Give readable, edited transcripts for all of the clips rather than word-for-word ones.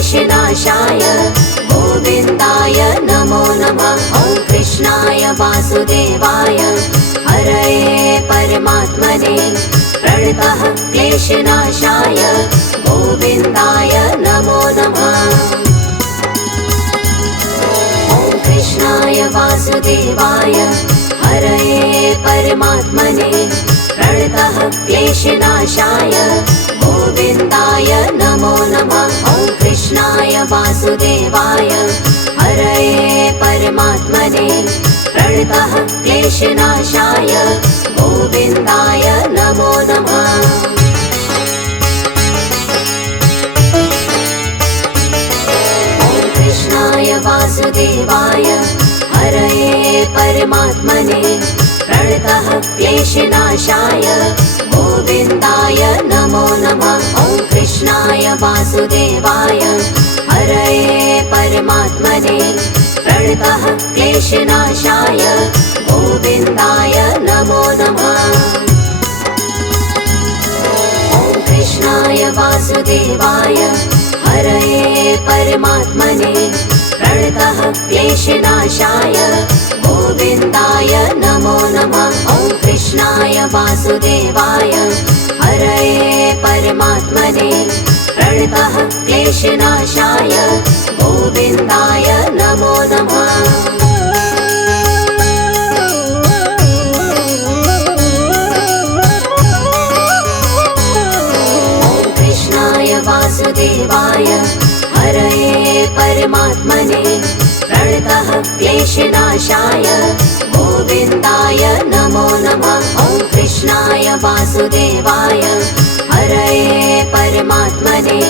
क्लेशनाशाय गोविन्दाय नमो नमः। ॐ कृष्णाय वासुदेवाय हरये परमात्मने प्रणतः क्लेशनाशाय गोविन्दाय नमो नमः। ॐ कृष्णाय वासुदेवाय हरये परमात्मने प्रणतः क्लेशनाशाय गोविन्दाय नमो नमः। ॐ कृष्णाय वासुदेवाय हरये परमात्मने प्रणतः क्लेशनाशाय गोविन्दाय नमो नमः। ॐ कृष्णाय वासुदेवाय हरये परमात्मने प्रणतः क्लेशनाशाय गोविन्दाय नमो नमः। ॐ कृष्णाय वासुदेवाय हरये परमात्मने प्रणतः क्लेशनाशाय गोविन्दाय नमो नमः। ॐ कृष्णाय वासुदेवाय हरये परमात्मने प्रणतः क्लेशनाशाय गोविन्दाय नमो नमः। ॐ कृष्णाय वासुदेवाय हरये परमात्मने प्रणतः क्लेशनाशाय गोविन्दाय नमो नमः। ॐ कृष्णाय वासुदेवाय हरये परमात्मने प्रणतः क्लेशनाशाय गोविन्दाय नमो नमः। ॐ कृष्णाय वासुदेवाय हरये परमात्मने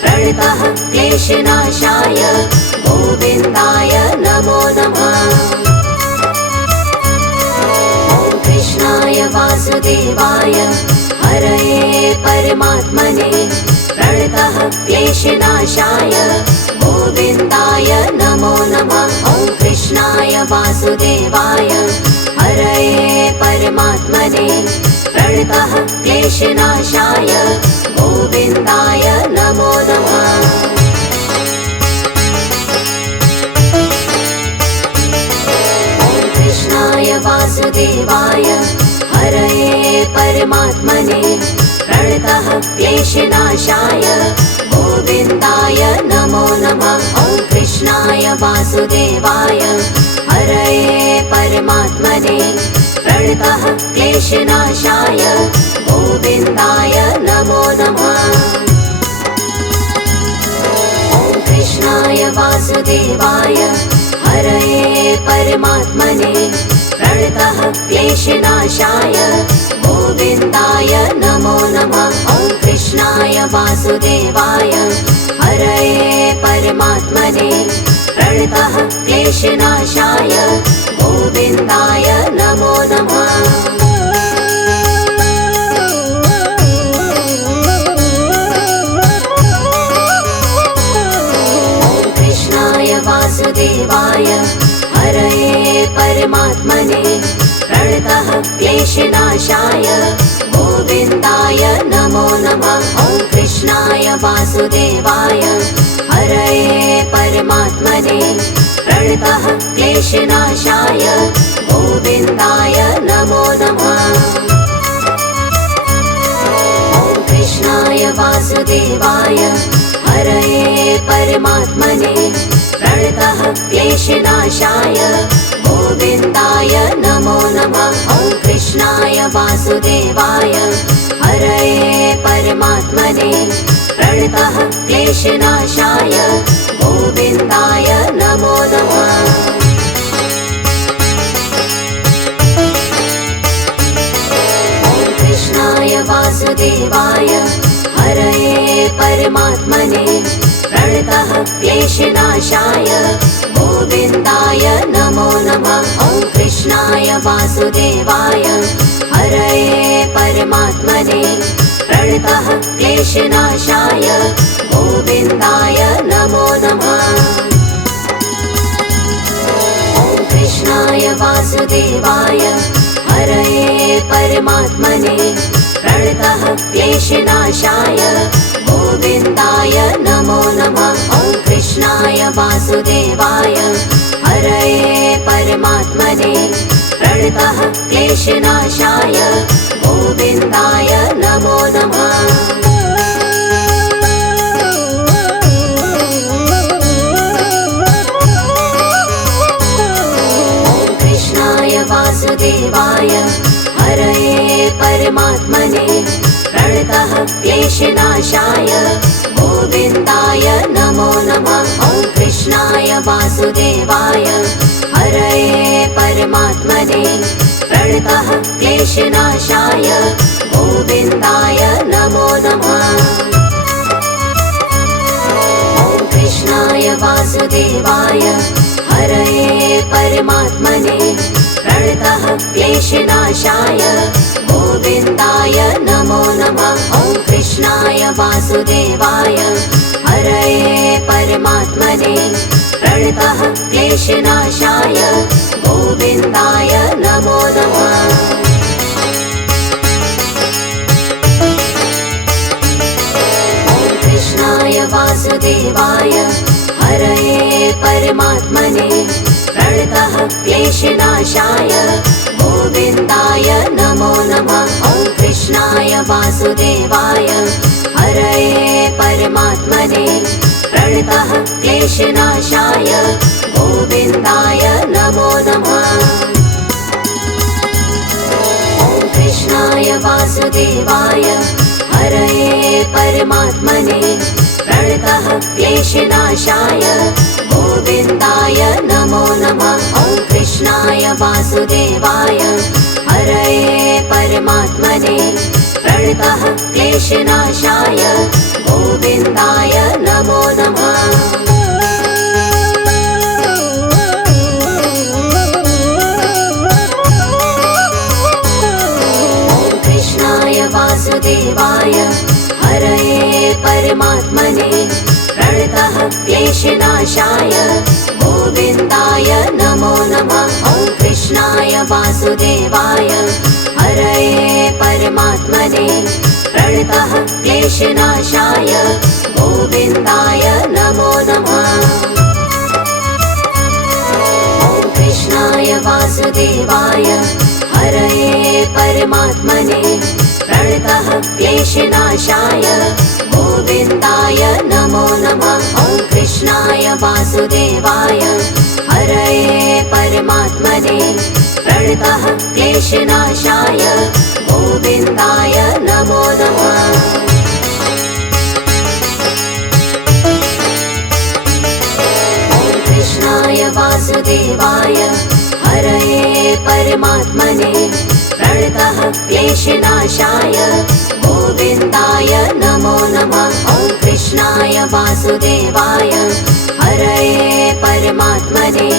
प्रणतः क्लेशनाशाय गोविन्दाय नमो नमः। ॐ कृष्णाय वासुदेवाय हरये परमात्मने प्रणतः क्लेशनाशाय गोविन्दाय नमो नमः। ॐ कृष्णाय वासुदेवाय हरये परमात्मने प्रणतः क्लेशनाशाय गोविन्दाय नमो नमः। ॐ कृष्णाय वासुदेवाय हरये परमात्मने प्रणतः क्लेशनाशाय गोविन्दाय नमो नमः। ॐ कृष्णाय वासुदेवाय हरये परमात्मने प्रणतः क्लेशनाशाय गोविन्दाय नमो नमः। ॐ कृष्णाय वासुदेवाय हरये परमात्मने प्रणतः क्लेशनाशाय गोविन्दाय नमो नमः। ॐ कृष्णाय वासुदेवाय हरये परमात्मने प्रणतः क्लेशनाशाय गोविन्दाय नमो नमः। ॐ कृष्णाय वासुदेवाय हरये परमात्मने प्रणतः क्लेशनाशाय गोविन्दाय नमो नमः। ॐ कृष्णाय वासुदेवाय हरये परमात्मने प्रणतः क्लेशनाशाय गोविन्दाय नमो नमः। ॐ कृष्णाय वासुदेवाय हरये परमात्मने प्रणतः क्लेशनाशाय गोविन्दाय नमो नमः। ॐ कृष्णाय वासुदेवाय हरये परमात्मने प्रणतः क्लेशनाशाय गोविन्दाय नमो नमः। ॐ कृष्णाय वासुदेवाय हरये परमात्मने प्रणतः क्लेशनाशाय गोविन्दाय नमो नमः। ॐ कृष्णाय वासुदेवाय हरये परमात्मने प्रणतः क्लेशनाशाय गोविन्दाय नमो नमः। ॐ कृष्णाय वासुदेवाय हरये परमात्मने प्रणतः क्लेशनाशाय गोविन्दाय नमो नमः। वासुदेवाय हरये परमात्मने प्रणतः क्लेशनाशाय गोविन्दाय नमो नमः। वासुदेवाय हरये परमात्मने प्रणतः क्लेशनाशाय गोविन्दाय नमो नमः। ॐ कृष्णाय वासुदेवाय हरये परमात्मने प्रणतः क्लेशनाशाय गोविन्दाय नमो नमः। ॐ कृष्णाय वासुदेवाय हरये परमात्मने प्रणतः क्लेशनाशाय गोविन्दाय नमो नमः। ॐ कृष्णाय वासुदेवाय हरये परमात्मने प्रणतः क्लेशनाशाय गोविन्दाय नमो नमः। ॐ कृष्णाय वासुदेवाय हरये परमात्मने प्रणतः क्लेशनाशाय गोविन्दाय नमो नमः। ॐ कृष्णाय वासुदेवाय हरये परमात्मने प्रणतः क्लेशनाशाय गोविन्दाय नमो नमः। ॐ कृष्णाय वासुदेवाय हरये परमात्मने प्रणतः क्लेशनाशाय गोविन्दाय नमो नमः। ॐ कृष्णाय वासुदेवाय हरये परमात्मने प्रणतः क्लेशनाशाय गोविन्दाय नमो नमः। ॐ कृष्णाय वासुदेवाय हरये परमात्मने प्रणतः क्लेशनाशाय गोविन्दाय नमो नमः। ॐ कृष्णाय वासुदेवाय हरये परमात्मने प्रणतः क्लेशनाशाय गोविन्दाय नमो नमः। ॐ कृष्णाय वासुदेवाय हरये परमात्मने प्रणतः क्लेशनाशाय गोविन्दाय नमो नमः। ॐ कृष्णाय वासुदेवाय हरये परमात्मने प्रणतः क्लेशनाशाय गोविन्दाय नमो नमः। ॐ कृष्णाय वासुदेवाय हरये परमात्मने प्रणतः क्लेशनाशाय गोविन्दाय नमो नमः। ॐ कृष्णाय वासुदेवाय हरये परमात्मने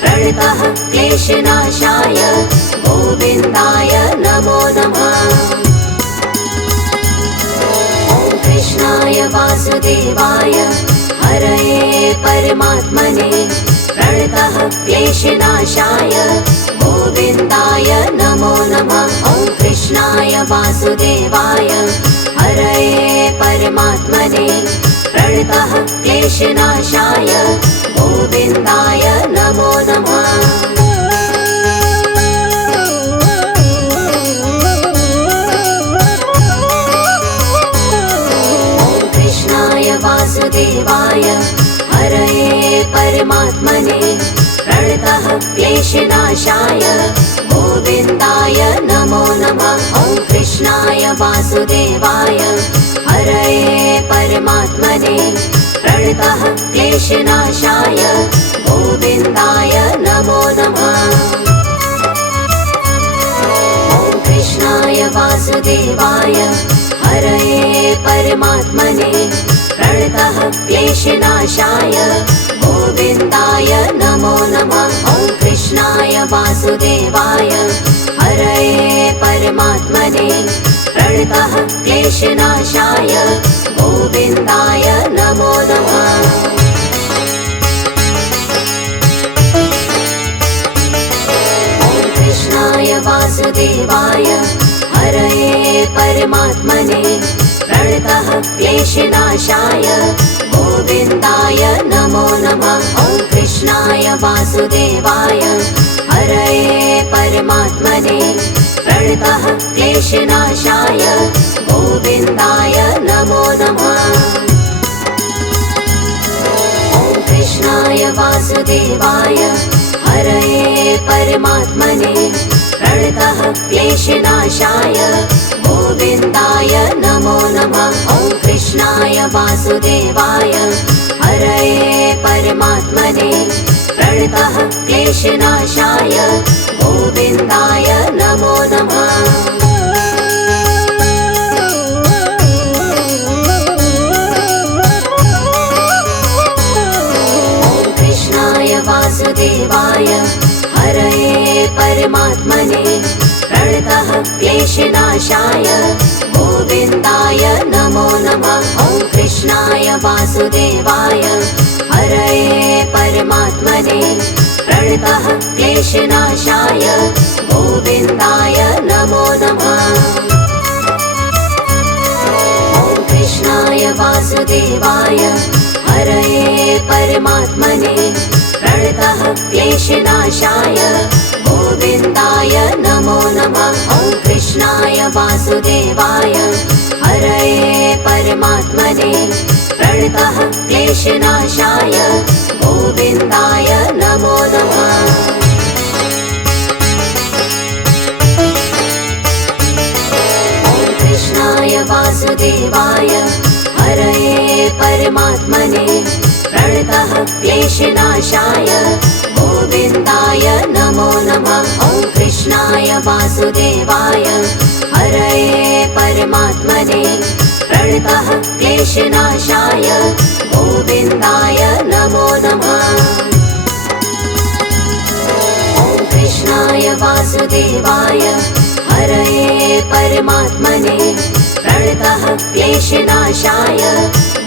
प्रणतः क्लेशनाशाय गोविन्दाय नमो नमः। ॐ कृष्णाय वासुदेवाय हरये परमात्मने प्रणतः क्लेशनाशाय गोविन्दाय नमो नमः। ॐ कृष्णाय वासुदेवाय हरये परमात्मने प्रणतः क्लेशनाशाय गोविन्दाय नमो नमः। ॐ कृष्णाय वासुदेवाय हरये परमात्मने प्रणतः क्लेशनाशाय गोविन्दाय नमो नमः। ॐ कृष्णाय वासुदेवाय हरये परमात्मने प्रणतः क्लेशनाशाय गोविन्दाय नमो नमः। ॐ कृष्णाय वासुदेवाय हरये परमात्मने प्रणतः क्लेशनाशाय गोविन्दाय नमो नमः। ॐ कृष्णाय वासुदेवाय हरये परमात्मने प्रणतः क्लेशनाशाय गोविन्दाय नमो नमः। ॐ कृष्णाय वासुदेवाय हरये परमात्मने प्रणतः क्लेशनाशाय गोविन्दाय नमो नमः। ॐ वासुदेवाय हरये परमात्मने प्रणतः क्लेशनाशाय गोविन्दाय नमो नमः। ॐ कृष्णाय वासुदेवाय हरये परमात्मने प्रणतः क्लेशनाशाय गोविन्दाय नमो नमः। ॐ कृष्णाय वासुदेवाय हरये परमात्मने प्रणतः क्लेशनाशाय गोविन्दाय नमो नमः। ॐ कृष्णाय वासुदेवाय हरये परमात्मने प्रणतः क्लेशनाशाय गोविन्दाय नमो नमः। ॐ कृष्णाय वासुदेवाय हरये परमात्मने प्रणतः क्लेशनाशाय गोविन्दाय नमो नमः। ॐ कृष्णाय वासुदेवाय हरये परमात्मने प्रणतः क्लेशनाशाय गोविन्दाय नमो नमः। ॐ कृष्णाय वासुदेवाय हरये परमात्मने प्रणतः क्लेशनाशाय गोविन्दाय नमो नमः। ॐ कृष्णाय वासुदेवाय हरये परमात्मने प्रणतः क्लेशनाशाय गोविन्दाय नमो नमः। ॐ कृष्णाय वासुदेवाय हरये परमात्मने प्रणतः क्लेशनाशाय गोविन्दाय नमो नमः। ॐ कृष्णाय वासुदेवाय हरये परमात्मने प्रणतः क्लेशनाशाय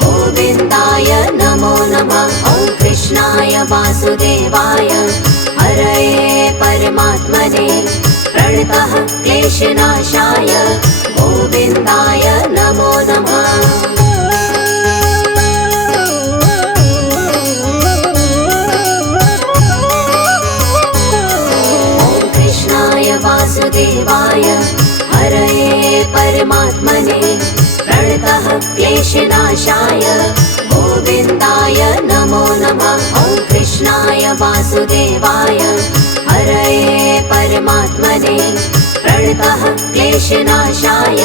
गोविन्दाय नमो नमः। ॐ कृष्णाय वासुदेवाय हरये परमात्मने प्रणतः क्लेशनाशाय गोविन्दाय नमो नमः। ॐ कृष्णाय वासुदेवाय हरये परमात्मने प्रणतः क्लेशनाशाय गोविन्दाय नमो नमः। ॐ कृष्णाय वासुदेवाय हरये परमात्मने प्रणतः क्लेशनाशाय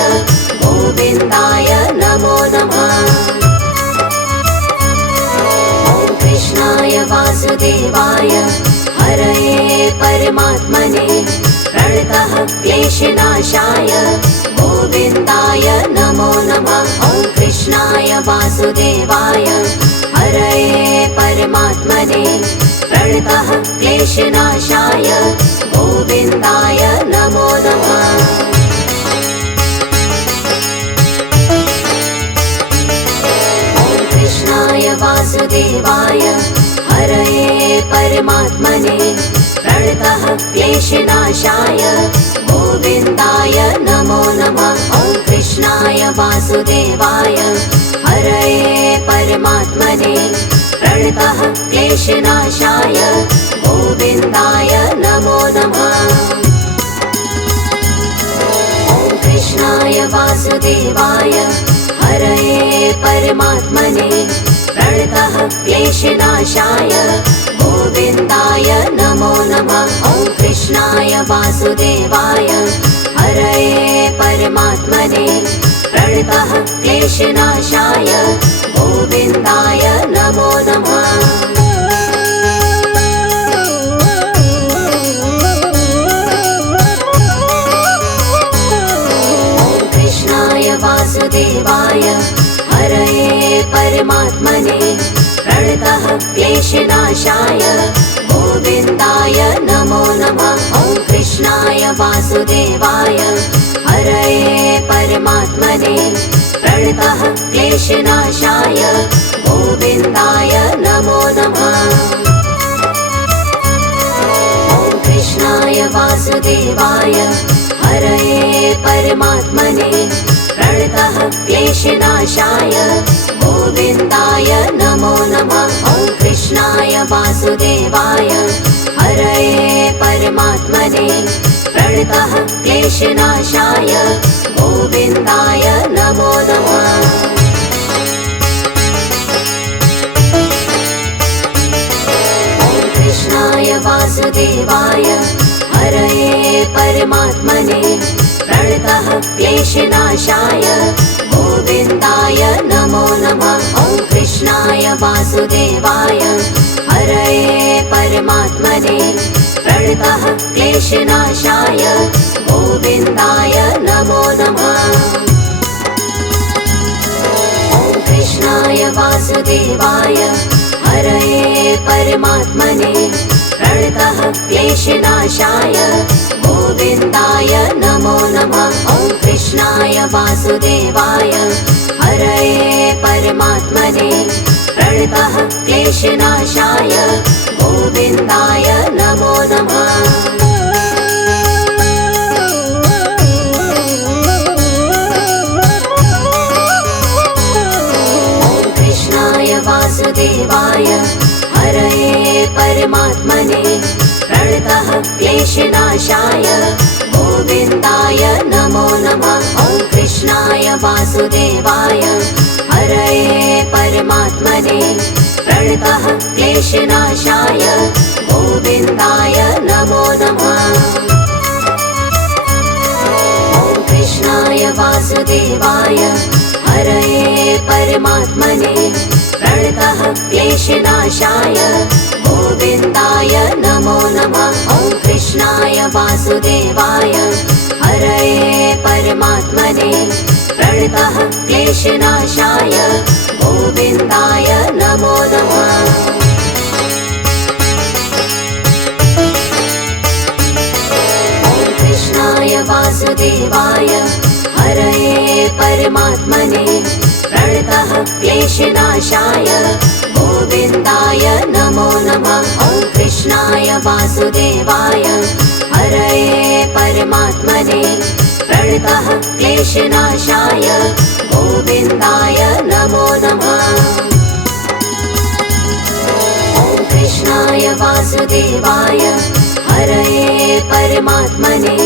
गोविन्दाय नमो नमः। ॐ कृष्णाय वासुदेवाय हरये परमात्मने प्रणतः क्लेशनाशाय गोविन्दाय नमो नमः। ॐ कृष्णाय वासुदेवाय हरये परमात्मने प्रणतः क्लेशनाशाय गोविन्दाय नमो नमः। ॐ कृष्णाय वासुदेवाय हरये परमात्मने प्रणतः क्लेशनाशाय गोविन्दाय नमो नमः। ॐ कृष्णाय वासुदेवाय हरये परमात्मने प्रणतः क्लेशनाशाय गोविन्दाय नमो नमः। ॐ कृष्णाय वासुदेवाय हरये परमात्मने प्रणतः क्लेशनाशाय गोविन्दाय नमो नमः। ॐ कृष्णाय वासुदेवाय हरये परमात्मने प्रणतः क्लेशनाशाय गोविन्दाय नमो नमः। ॐ कृष्णाय वासुदेवाय हरये परमात्मने प्रणतः क्लेशनाशाय गोविन्दाय नमो नमः। ॐ कृष्णाय वासुदेवाय हरये परमात्मने प्रणतः क्लेशनाशाय गोविन्दाय नमो नमः। ॐ कृष्णाय वासुदेवाय हरये परमात्मने प्रणतः क्लेशनाशाय गोविन्दाय नमो नमः। ॐ कृष्णाय वासुदेवाय वासुदेवाय हरये परमात्मने प्रणतः क्लेशनाशाय गोविन्दाय नमो नमः। कृष्णाय वासुदेवाय हरये परमात्मने प्रणतः क्लेशनाशाय गोविन्दाय नमो नमः। ॐ कृष्णाय वासुदेवाय हरये परमात्मने प्रणतः क्लेशनाशाय गोविन्दाय नमो नमः। ॐ कृष्णाय वासुदेवाय हरये परमात्मने प्रणतः क्लेशनाशाय गोविन्दाय नमो नमः। ॐ कृष्णाय वासुदेवाय हरये परमात्मने प्रणतः क्लेशनाशाय गोविन्दाय नमो नमः। वासुदेवाय हरये परमात्मने प्रणतः क्लेशनाशाय गोविन्दाय नमो नमः। ॐ कृष्णाय वासुदेवाय हरये परमात्मने प्रणतः क्लेशनाशाय गोविन्दाय नमो नमः। ॐ कृष्णाय वासुदेवाय हरये परमात्मने प्रणतः क्लेशनाशाय गोविन्दाय नमो नमः। ॐ कृष्णाय वासुदेवाय हरये परमात्मने प्रणतः क्लेशनाशाय गोविन्दाय नमो नमः। ॐ कृष्णाय वासुदेवाय हरये परमात्मने प्रणतः क्लेशनाशाय गोविन्दाय नमो नमः। ॐ कृष्णाय वासुदेवाय हरये परमात्मने प्रणतः क्लेशनाशाय गोविन्दाय नमो नमः। ॐ कृष्णाय वासुदेवाय हरये परमात्मने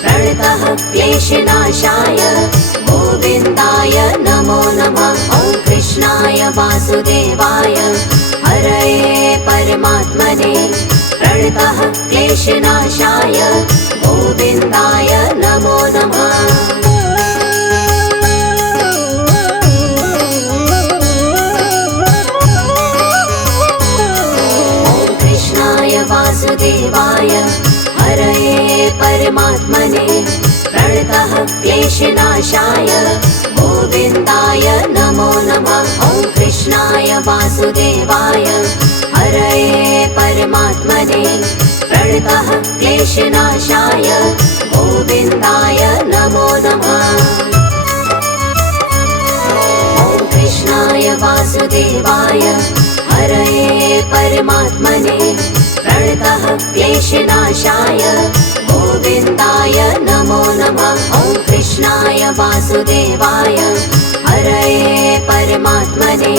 प्रणतः क्लेशनाशाय गोविन्दाय नमो नमः। ॐ कृष्णाय वासुदेवाय हरये परमात्मने प्रणतः क्लेशनाशाय गोविन्दाय नमो नमः। ॐ कृष्णाय वासुदेवाय हरये परमात्मने प्रणतः क्लेशनाशाय गोविन्दाय नमो नमः। ॐ कृष्णाय वासुदेवाय हरये परमात्मने प्रणतः क्लेशनाशाय गोविन्दाय नमो नमः। ॐ कृष्णाय वासुदेवाय हरये परमात्मने प्रणतः क्लेशनाशाय गोविन्दाय नमो नमः। ॐ कृष्णाय वासुदेवाय हरये परमात्मने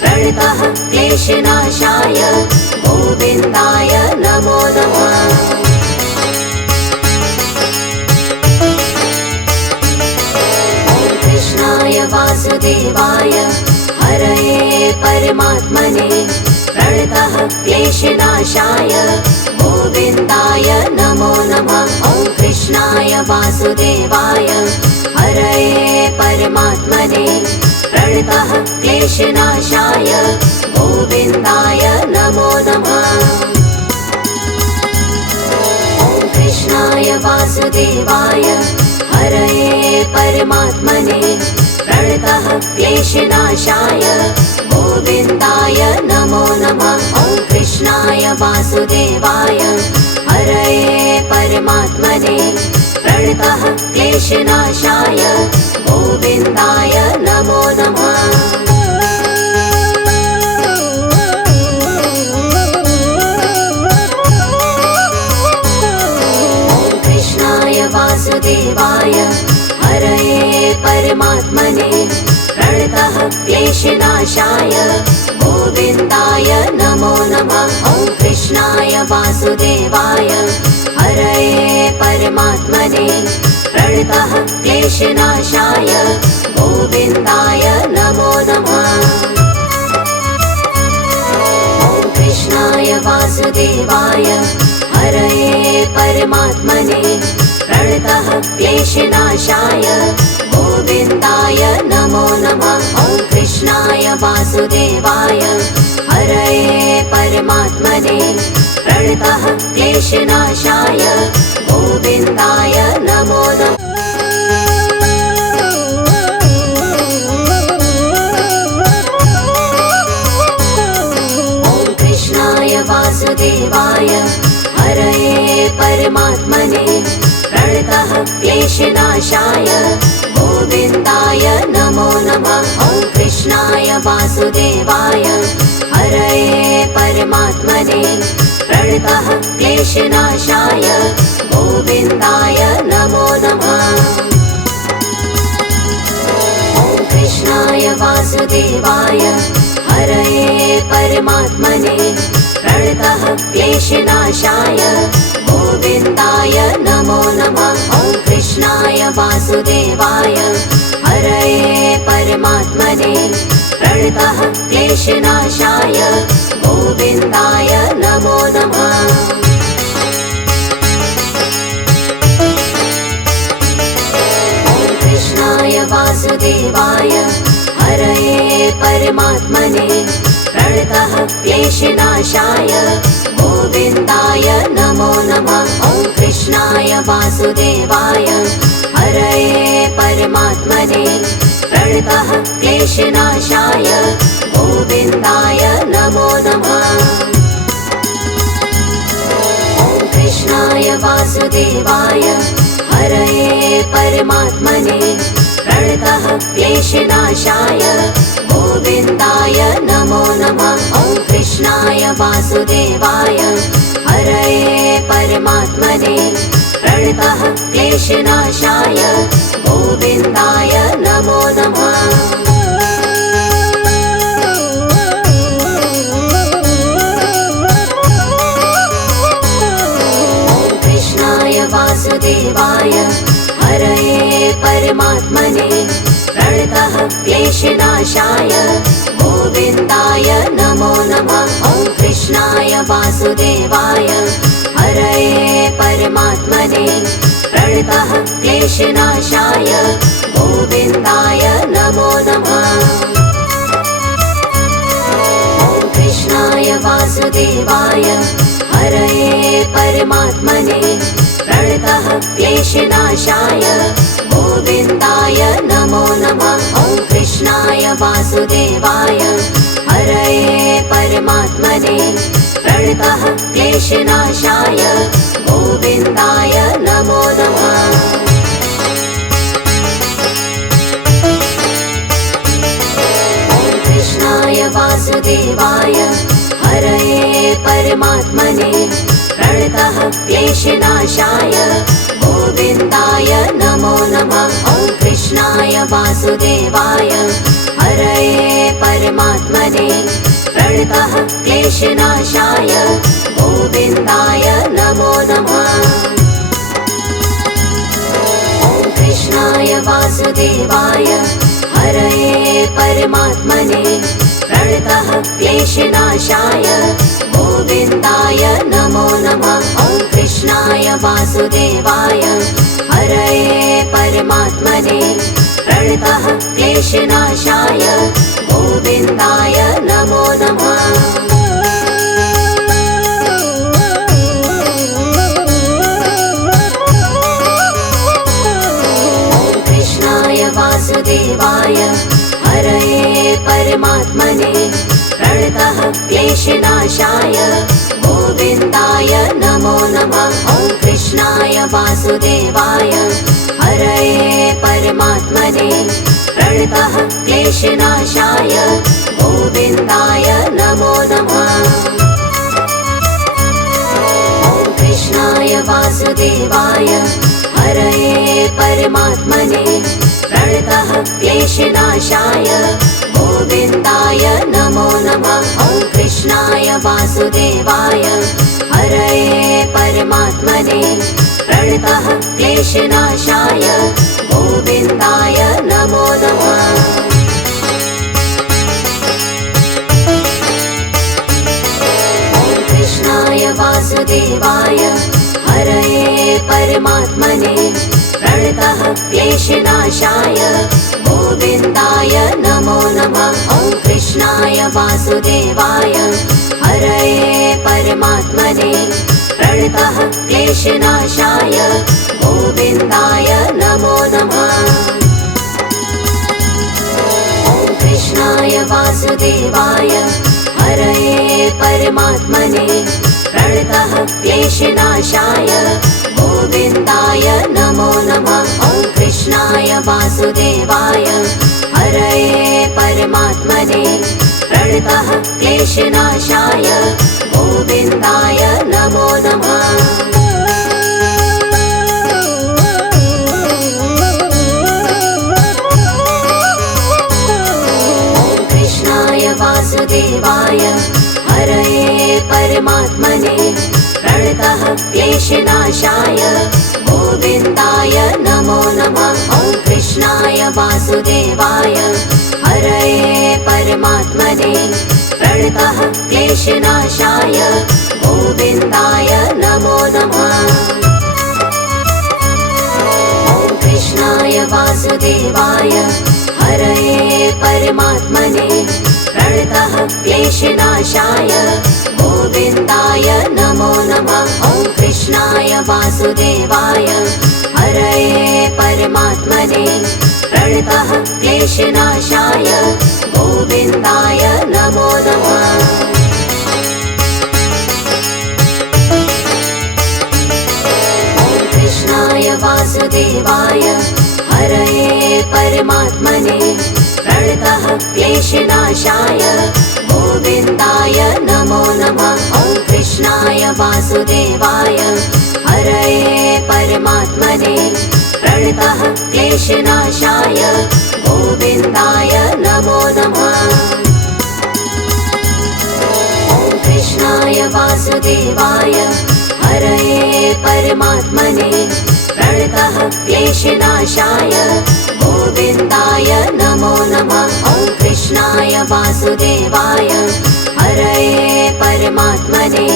प्रणतः क्लेशनाशाय गोविन्दाय नमो नमः। ॐ कृष्णाय वासुदेवाय हरये परमात्मने प्रणतः क्लेशनाशाय गोविन्दाय नमो नमः। ॐ कृष्णाय वासुदेवाय हरये परमात्मने प्रणतः क्लेशनाशाय गोविन्दाय नमो नमः। ॐ कृष्णाय वासुदेवाय हरये परमात्मने प्रणतः क्लेशनाशाय गोविन्दाय नमो नमः। ॐ कृष्णाय वासुदेवाय हरये परमात्मने प्रणतः क्लेशनाशाय गोविन्दाय नमो नमः। ॐ कृष्णाय वासुदेवाय हरये परमात्मने प्रणतः क्लेशनाशाय गोविन्दाय नमो नमः। कृष्णाय वासुदेवाय हरये परमात्मने प्रणतः क्लेशनाशाय गोविन्दाय नमो नमः। ॐ कृष्णाय वासुदेवाय हरये परमात्मने प्रणतः क्लेशनाशाय गोविन्दाय नमो नमः। ॐ कृष्णाय वासुदेवाय हरये परमात्मने प्रणतः क्लेशनाशाय गोविन्दाय नमो नमः। ॐ कृष्णाय वासुदेवाय हरये परमात्मने प्रणतः क्लेशनाशाय गोविन्दाय नमो नमः। ॐ कृष्णाय वासुदेवाय हरये परमात्मने प्रणतः क्लेशनाशाय गोविन्दाय नमो नमः। ॐ कृष्णाय वासुदेवाय हरये परमात्मने प्रणतः क्लेशनाशाय गोविन्दाय नमो नमः। ॐ कृष्णाय वासुदेवाय हरये परमात्मने प्रणतः क्लेशनाशाय गोविन्दाय नमो नमः। ॐ कृष्णाय वासुदेवाय हरये परमात्मने प्रणतः क्लेशनाशाय गोविन्दाय नमो नमः। ॐ कृष्णाय वासुदेवाय हरये परमात्मने प्रणतः क्लेशनाशाय गोविन्दाय नमो नमः। ॐ कृष्णाय वासुदेवाय हरये परमात्मने प्रणतः क्लेशनाशाय गोविन्दाय नमो नमः। ॐ कृष्णाय वासुदेवाय हरये परमात्मने प्रणतः क्लेशनाशाय गोविन्दाय नमो नमः। ॐ कृष्णाय वासुदेवाय हरये परमात्मने प्रणतः क्लेशनाशाय गोविन्दाय नमो नमः। ॐ कृष्णाय वासुदेवाय हरये परमात्मने प्रणतः क्लेशनाशाय गोविन्दाय नमो नमः। ॐ कृष्णाय वासुदेवाय हरये परमात्मने प्रणतः क्लेशनाशाय गोविन्दाय नमो नमः। ॐ कृष्णाय वासुदेवाय हरये परमात्मने प्रणतः क्लेशनाशाय गोविन्दाय नमो नमः। ॐ कृष्णाय वासुदेवाय हरये परमात्मने प्रणतः क्लेशनाशाय गोविन्दाय नमो नमः। ॐ कृष्णाय वासुदेवाय हरये परमात्मने प्रणतः क्लेशनाशाय गोविन्दाय नमो नमः। ॐ कृष्णाय वासुदेवाय हरये परमात्मने प्रणतः क्लेशनाशाय गोविन्दाय नमो नमः। ॐ कृष्णाय वासुदेवाय हरये परमात्मने प्रणतः क्लेशनाशाय गोविन्दाय नमो नमः। ॐ कृष्णाय वासुदेवाय हरये परमात्मने प्रणतः क्लेशनाशाय गोविन्दाय नमो नमः। ॐ कृष्णाय वासुदेवाय हरये परमात्मने प्रणतः क्लेशनाशाय गोविन्दाय नमो नमः। ॐ कृष्णाय वासुदेवाय हरये परमात्मने प्रणतः क्लेशनाशाय गोविन्दाय नमो नमः। ॐ कृष्णाय वासुदेवाय परमात्मने प्रणतः क्लेशनाशाय गोविन्दाय नमो नमः। ॐ कृष्णाय वासुदेवाय हरये परमात्मने प्रणतः क्लेशनाशाय गोविन्दाय नमो नमः। ॐ कृष्णाय वासुदेवाय हरये परमात्मने प्रणतः क्लेशनाशाय गोविन्दाय नमो नमः। ॐ कृष्णाय वासुदेवाय हरये परमात्मने प्रणतः क्लेशनाशाय गोविन्दाय नमो नमः। ॐ कृष्णाय वासुदेवाय हरये परमात्मने प्रणतः क्लेशनाशाय गोविन्दाय नमो नमः। ॐ कृष्णाय वासुदेवाय हरये परमात्मने प्रणतः क्लेशनाशाय गोविन्दाय नमो नमः। ॐ कृष्णाय वासुदेवाय हरये परमात्मने प्रणतः क्लेशनाशाय गोविन्दाय नमो नमः। ॐ कृष्णाय वासुदेवाय हरये परमात्मने प्रणतः क्लेशनाशाय गोविन्दाय नमो नमः। ॐ कृष्णाय वासुदेवाय हरये परमात्मने प्रणतः क्लेशनाशाय गोविन्दाय नमो नमः। ॐ कृष्णाय वासुदेवाय हरये परमात्मने प्रणतः क्लेशनाशाय गोविन्दाय नमो नमः। ॐ कृष्णाय वासुदेवाय हरये परमात्मने प्रणतः क्लेशनाशाय गोविन्दाय नमो नमः। ॐ कृष्णाय वासुदेवाय हरये परमात्मने प्रणतः क्लेशनाशाय गोविन्दाय नमो नमः। ॐ कृष्णाय वासुदेवाय हरये परमात्मने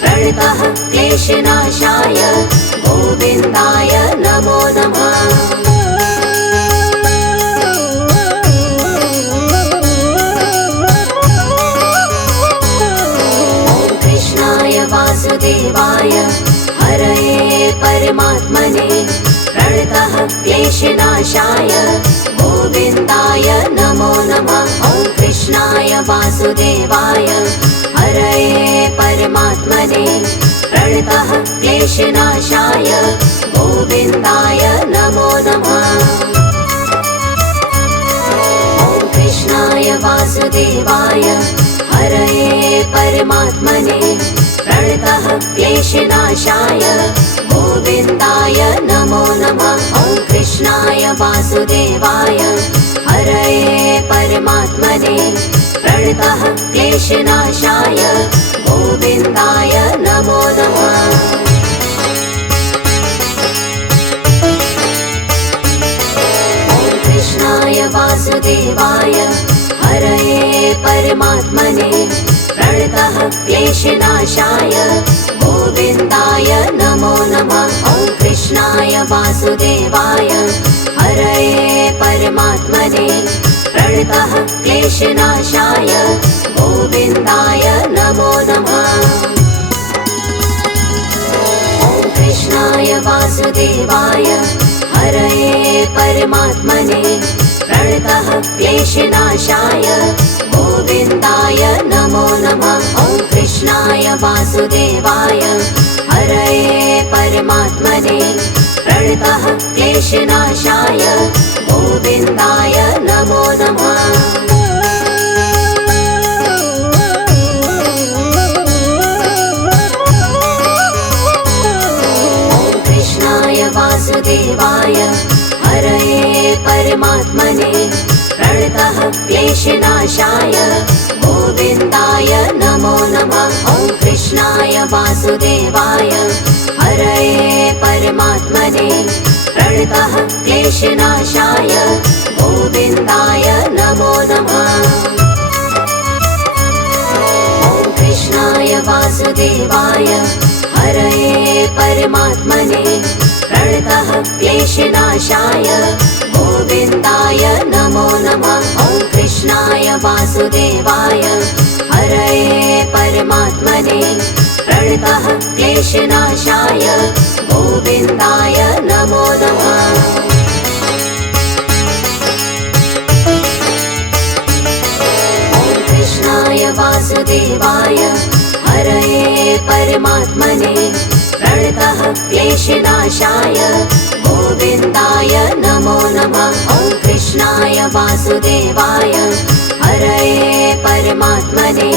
प्रणतः क्लेशनाशाय गोविन्दाय नमो नमः। ॐ कृष्णाय वासुदेवाय हरये परमात्मने प्रणतः क्लेशनाशाय गोविन्दाय नमो नमः। ॐ कृष्णाय वासुदेवाय हरये परमात्मने प्रणतः क्लेशनाशाय गोविन्दाय नमो नमः। ॐ कृष्णाय वासुदेवाय हरये परमात्मने प्रणतः क्लेशनाशाय गोविन्दाय नमो नमः। ॐ कृष्णाय वासुदेवाय हरये परमात्मने प्रणतः क्लेशनाशाय गोविन्दाय नमो नमः। ॐ कृष्णाय वासुदेवाय हरये परमात्मने प्रणतः क्लेशनाशाय गोविन्दाय नमो नमः। ॐ कृष्णाय वासुदेवाय हरये परमात्मने प्रणतः क्लेशनाशाय गोविन्दाय नमो नमः। ॐ कृष्णाय वासुदेवाय हरये परमात्मने प्रणतः क्लेशनाशाय गोविन्दाय नमो नमः। ॐ कृष्णाय वासुदेवाय हरये परमात्मने प्रणतः क्लेशनाशाय गोविन्दाय नमो नमः। ॐ कृष्णाय वासुदेवाय हरये परमात्मने प्रणतः क्लेशनाशाय गोविन्दाय नमो नमः। ॐ कृष्णाय वासुदेवाय प्रणतः क्लेशनाशाय गोविन्दाय नमो नमः। ॐ कृष्णाय वासुदेवाय हरये परमात्मने प्रणतः क्लेशनाशाय गोविन्दाय नमो नमः। ॐ कृष्णाय वासुदेवाय हरये परमात्मने प्रणतः क्लेशनाशाय गोविन्दाय नमो नमः। ॐ कृष्णाय वासुदेवाय हरये परमात्मने प्रणतः क्लेशनाशाय गोविन्दाय नमो नमः। ॐ कृष्णाय वासुदेवाय हरये परमात्मने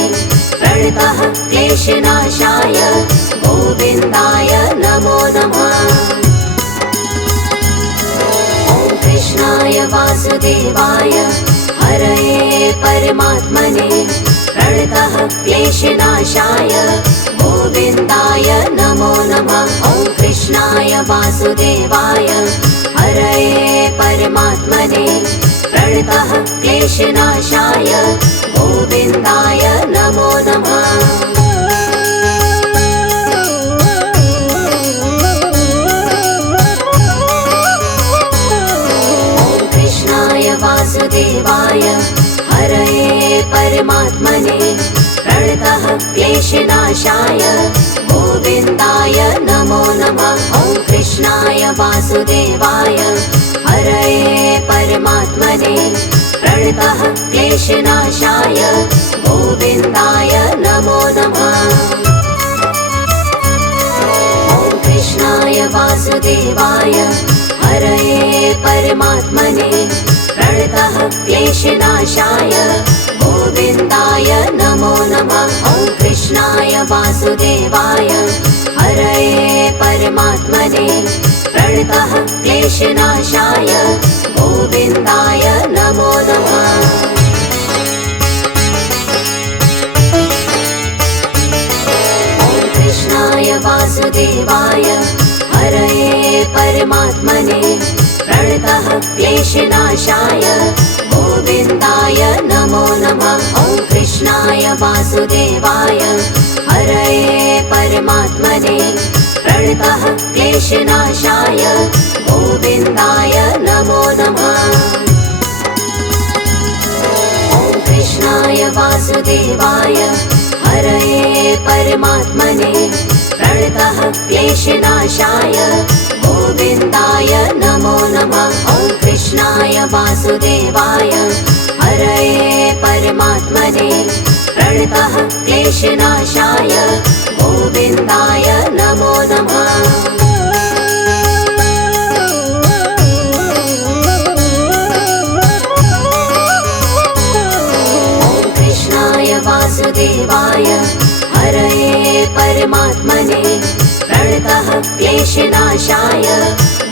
प्रणतः क्लेशनाशाय गोविन्दाय नमो नमः। ॐ कृष्णाय वासुदेवाय हरये परमात्मने प्रणतः क्लेशनाशाय गोविन्दाय नमो नमः। ॐ कृष्णाय वासुदेवाय हरये परमात्मने प्रणतः क्लेशनाशाय गोविन्दाय नमो नमः। ॐ कृष्णाय वासुदेवाय हरये परमात्मने प्रणतः क्लेशनाशाय गोविन्दाय नमो नमः। ॐ कृष्णाय वासुदेवाय हरये परमात्मने प्रणतः क्लेशनाशाय गोविन्दाय नमो नमः। ॐ कृष्णाय वासुदेवाय हरये परमात्मने प्रणतः क्लेशनाशाय गोविन्दाय नमो नमः। ॐ कृष्णाय वासुदेवाय हरये परमात्मने प्रणतः क्लेशनाशाय गोविन्दाय नमो नमः। ॐ कृष्णाय वासुदेवाय हरये परमात्मने प्रणतः क्लेशनाशाय गोविन्दाय नमो नमः। ॐ कृष्णाय वासुदेवाय हरये परमात्मने प्रणतः क्लेशनाशाय गोविन्दाय नमो नमः। ॐ कृष्णाय वासुदेवाय हरये परमात्मने प्रणतः क्लेशनाशाय गोविन्दाय नमो नमः। ॐ कृष्णाय वासुदेवाय हरये परमात्मने प्रणतः क्लेशनाशाय गोविन्दाय नमो नमः। ॐ कृष्णाय वासुदेवाय हरये परमात्मने प्रणतः क्लेशनाशाय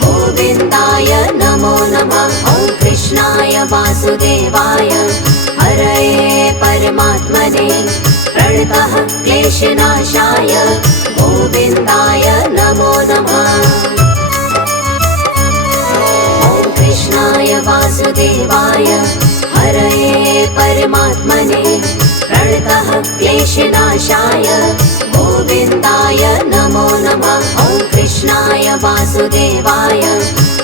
गोविन्दाय नमो नमः। ॐ कृष्णाय वासुदेवाय हरये परमात्मने प्रणतः क्लेशनाशाय गोविन्दाय नमो नमः। ॐ कृष्णाय वासुदेवाय हरये परमात्मने प्रणतः क्लेशनाशाय गोविन्दाय नमो नमः। ॐ कृष्णाय वासुदेवाय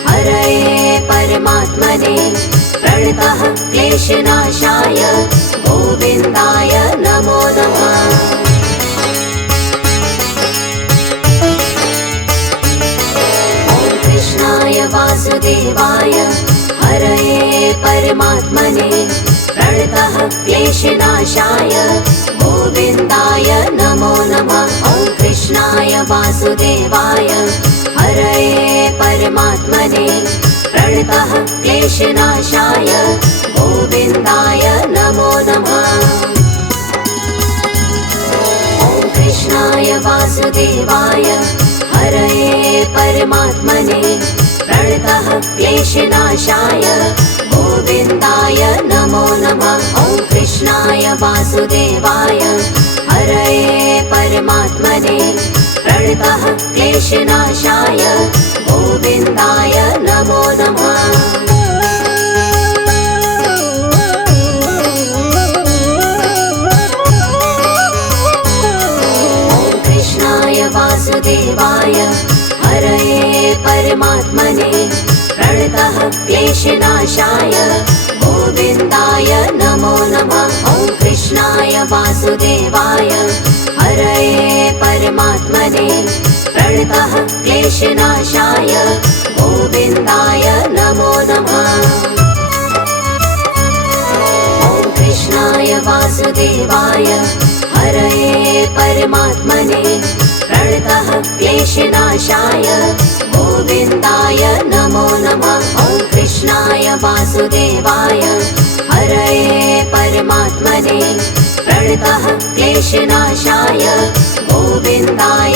हरये परमात्मने प्रणतः क्लेशनाशाय गोविन्दाय नमो नमः। ॐ कृष्णाय वासुदेवाय हरये परमात्मने प्रणतः क्लेशनाशाय गोविन्दाय नमो नमः। ॐ कृष्णाय वासुदेवाय हरये परमात्मने प्रणतः क्लेशनाशाय गोविन्दाय नमो नमः। ॐ कृष्णाय वासुदेवाय हरये परमात्मने प्रणतः क्लेशनाशाय गोविन्दाय नमो नमः। ॐ कृष्णाय वासुदेवाय हरये परमात्मने प्रणतः क्लेशनाशाय गोविन्दाय नमो नमः। वासुदेवाय हरये परमात्मने प्रणतः क्लेशनाशाय गोविन्दाय नमो नमः। ॐ कृष्णाय वासुदेवाय हरये परमात्मने प्रणतः क्लेशनाशाय गोविन्दाय नमो नमः। ॐ कृष्णाय वासुदेवाय हरये परमात्मने प्रणतः क्लेशनाशाय गोविन्दाय नमो नमः। ॐ कृष्णाय वासुदेवाय हरये परमात्मने प्रणतः क्लेशनाशाय गोविन्दाय